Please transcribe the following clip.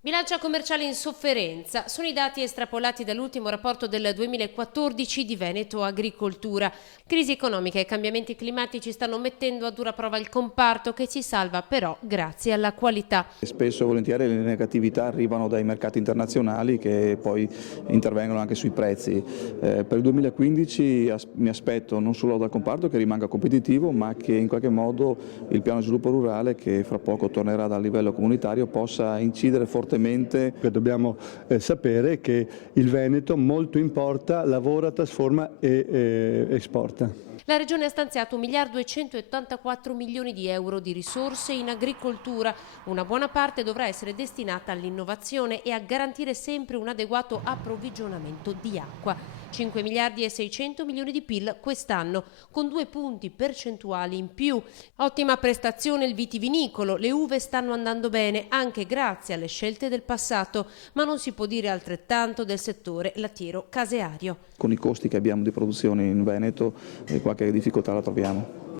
Bilancia commerciale in sofferenza, sono i dati estrapolati dall'ultimo rapporto del 2014 di Veneto Agricoltura. Crisi economica e cambiamenti climatici stanno mettendo a dura prova il comparto, che si salva però grazie alla qualità. Spesso e volentieri le negatività arrivano dai mercati internazionali che poi intervengono anche sui prezzi. Per il 2015 mi aspetto non solo dal comparto che rimanga competitivo, ma che in qualche modo il piano di sviluppo rurale, che fra poco tornerà dal livello comunitario, possa incidere fortemente. Dobbiamo sapere che il Veneto molto importa, lavora, trasforma e esporta. La Regione ha stanziato 1.284 milioni di euro di risorse in agricoltura. Una buona parte dovrà essere destinata all'innovazione e a garantire sempre un adeguato approvvigionamento di acqua. 5 miliardi e 600 milioni di PIL quest'anno, con 2 punti percentuali in più. Ottima prestazione il vitivinicolo, le uve stanno andando bene anche grazie alle scelte del passato, ma non si può dire altrettanto del settore lattiero caseario. Con i costi che abbiamo di produzione in Veneto qualche difficoltà la troviamo.